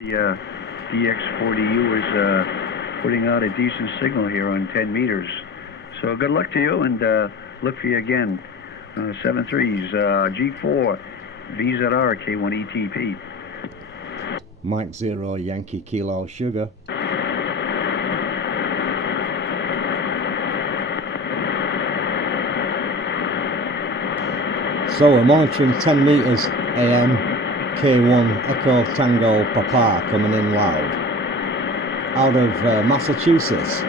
The DX40U is putting out a decent signal here on 10 meters. So good luck to you, and look for you again. 7-3s, G4, VZR, K1ETP. Mike 0, Yankee Kilo Sugar. So we're monitoring 10 meters AM, K1 Echo Tango Papa coming in loud. Out of Massachusetts.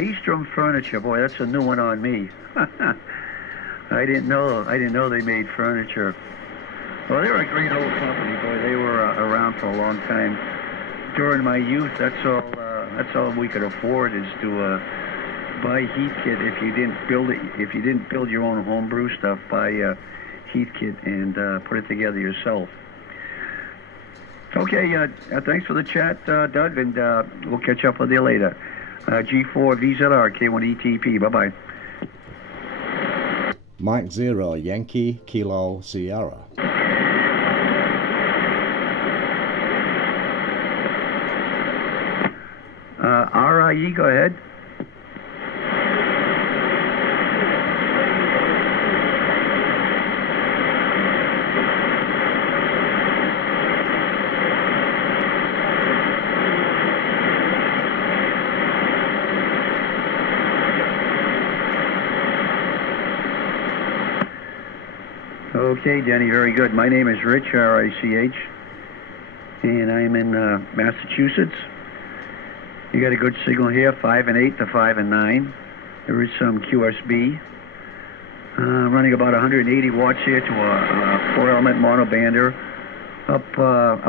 Eastrom Furniture, boy, that's a new one on me. I didn't know they made furniture. Well, they're a great old company, boy. They were around for a long time. During my youth, that's all we could afford is to buy heat kit. If you didn't build your own homebrew stuff, buy heat kit and put it together yourself. Okay, thanks for the chat, Doug, and we'll catch up with you later. G4 VZR K1ETP. Bye bye. Mike 0, Yankee Kilo Sierra. RIE, go ahead. Okay, Denny, very good. My name is Rich, R-I-C-H, and I'm in Massachusetts. You got a good signal here, 5 and 8 to 5 and 9. There is some QSB. Running about 180 watts here to a 4-element monobander up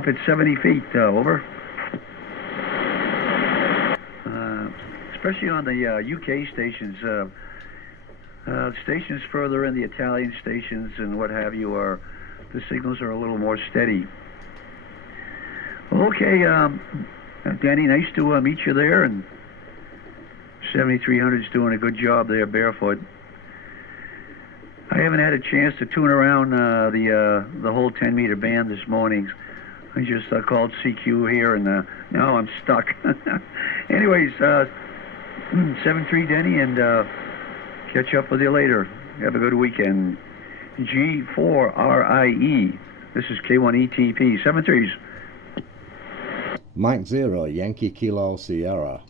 at 70 feet, over. Especially on the UK stations. Stations further in, the Italian stations and what have you, the signals are a little more steady. Okay, Danny, nice to meet you there, and 7300's doing a good job there, barefoot. I haven't had a chance to tune around the whole 10-meter band this morning. I just called CQ here, and now I'm stuck. Anyways, 7-3, Denny, and catch up with you later. Have a good weekend. G4RIE. This is K1ETP. 7-3s. Mike 0, Yankee Kilo Sierra.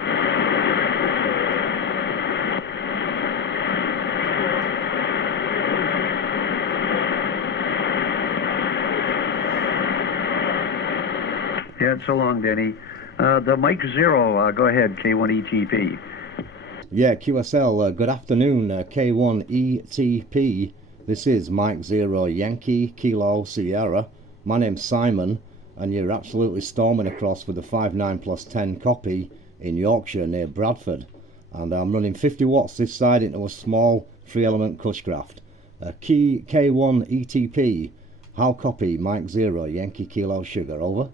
Yeah, so long, Denny. The Mike 0, go ahead, K1ETP. Yeah, QSL, good afternoon, K1ETP. This is Mike 0, Yankee Kilo Sierra. My name's Simon, and you're absolutely storming across with the 59+10 copy in Yorkshire near Bradford. And I'm running 50 watts this side into a small 3-element Cushcraft. K1ETP, how copy Mike 0, Yankee Kilo Sugar, over.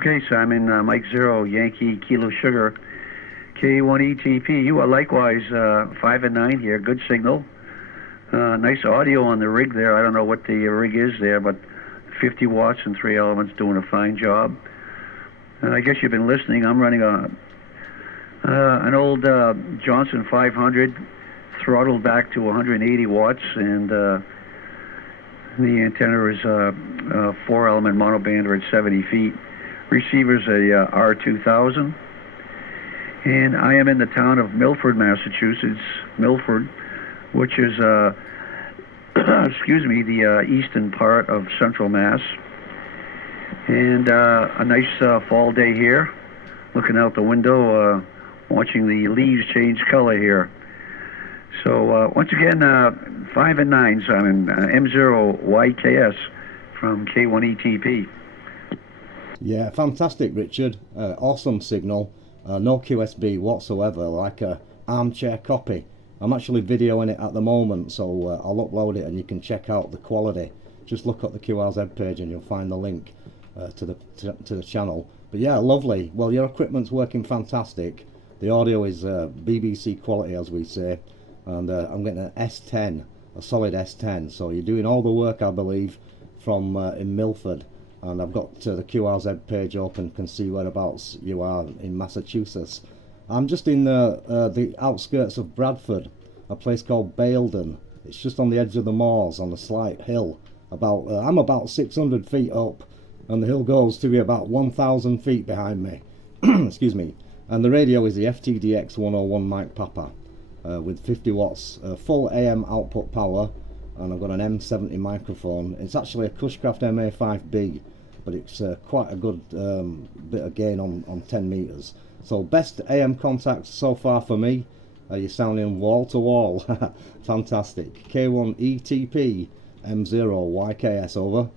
Okay, Simon, Mike 0, Yankee Kilo Sugar. K1ETP, you are likewise 5 and 9 here, good signal. Nice audio on the rig there. I don't know what the rig is there, but 50 watts and 3 elements doing a fine job. I guess you've been listening. I'm running an old Johnson 500 throttled back to 180 watts, and the antenna is a 4-element monobander at 70 feet. Receiver's a R2000. And I am in the town of Milford, Massachusetts, Milford, which is, excuse me, the eastern part of central Mass. And a nice fall day here, looking out the window, watching the leaves change color here. So once again, 5 and 9, Simon, M0YKS from K1ETP. Yeah, fantastic, Richard. Awesome signal. No QSB whatsoever, like a armchair copy. I'm actually videoing it at the moment, so I'll upload it and you can check out the quality. Just look at the QRZ page and you'll find the link to the channel. But yeah, lovely. Well, your equipment's working fantastic. The audio is BBC quality, as we say, and I'm getting an S10, a solid S10. So you're doing all the work, I believe, from in Milford. and I've got the QRZ page open, can see whereabouts you are in Massachusetts. I'm just in the outskirts of Bradford, a place called Baildon. It's just on the edge of the moors on a slight hill. I'm about 600 feet up, and the hill goes to be about 1,000 feet behind me. Excuse me. And the radio is the FTDX101 mic Papa with 50 watts full AM output power, and I've got an M70 microphone. It's actually a Cushcraft MA5B, but it's quite a good bit of gain on 10 meters. So best AM contacts so far for me. You're sounding wall to wall. Fantastic. K1ETP M0YKS, over.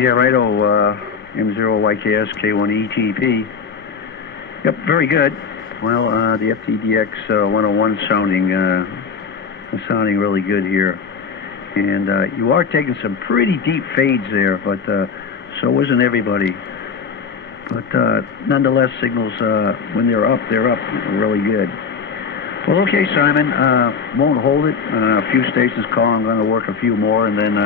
Yeah, righto. M0YKS K1ETP. Yep, very good. Well, the FTDX101 sounding really good here, and you are taking some pretty deep fades there, but so isn't everybody. But nonetheless, signals when they're up really good. Well, okay, Simon, won't hold it. A few stations call. I'm going to work a few more, and then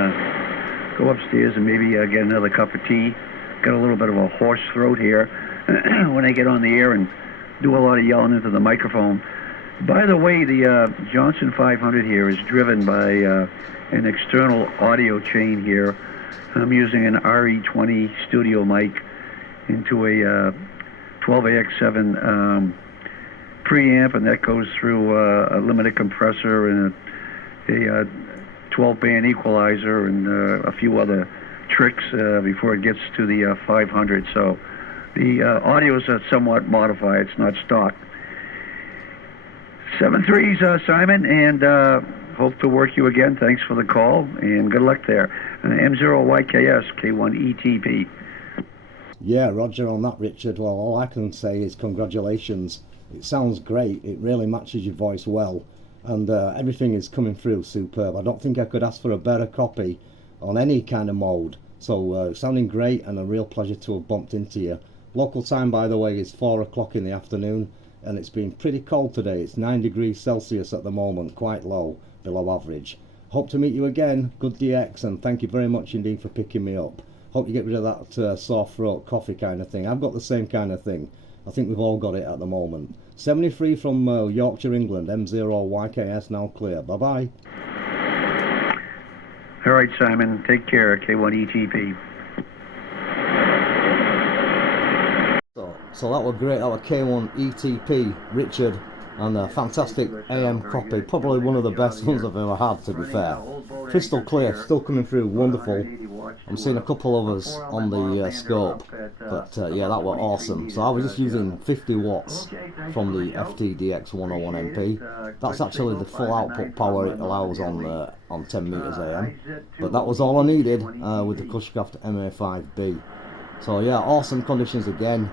go upstairs and maybe get another cup of tea. Got a little bit of a hoarse throat here when I get on the air and do a lot of yelling into the microphone. By the way, the Johnson 500 here is driven by an external audio chain here. I'm using an RE20 studio mic into a 12AX7 preamp, and that goes through a limited compressor and a 12-band equalizer and a few other tricks before it gets to the 500. So the audio is somewhat modified. It's not stock. 7-3s, Simon, and hope to work you again. Thanks for the call, and good luck there. M0YKS K1ETP. Yeah, Roger on that, Richard. Well, all I can say is congratulations. It sounds great. It really matches your voice well, and everything is coming through superb. I don't think I could ask for a better copy on any kind of mode. So sounding great, and a real pleasure to have bumped into you. Local time, by the way, is 4 o'clock in the afternoon, and it's been pretty cold today. It's 9 degrees Celsius at the moment, quite low, below average. Hope to meet you again. Good DX, and thank you very much indeed for picking me up. Hope you get rid of that sore throat coffee kind of thing. I've got the same kind of thing. I think we've all got it at the moment. 73 from Yorkshire, England. M0YKS now clear. Bye-bye. All right, Simon. Take care. K1ETP. So that was great. That was K1ETP, Richard, and a fantastic AM copy. Probably one of the best ones I've ever had, to be fair. Crystal clear, still coming through, wonderful. I'm seeing a couple of us on the scope, but yeah, that was awesome. So I was just using 50 watts from the FTDX101MP. That's actually the full output power it allows on 10 meters AM. But that was all I needed with the Cushcraft MA5B. So yeah, awesome conditions again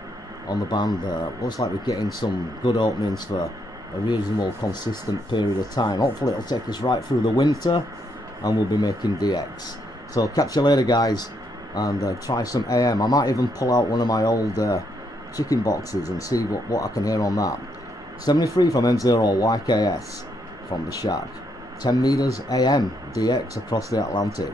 on the band. Looks like we're getting some good openings for a reasonable consistent period of time. Hopefully it'll take us right through the winter, and we'll be making DX. So catch you later, guys, and try some AM. I might even pull out one of my old chicken boxes and see what I can hear on that. 73 from M0YKS from the shack. 10 meters AM DX across the Atlantic.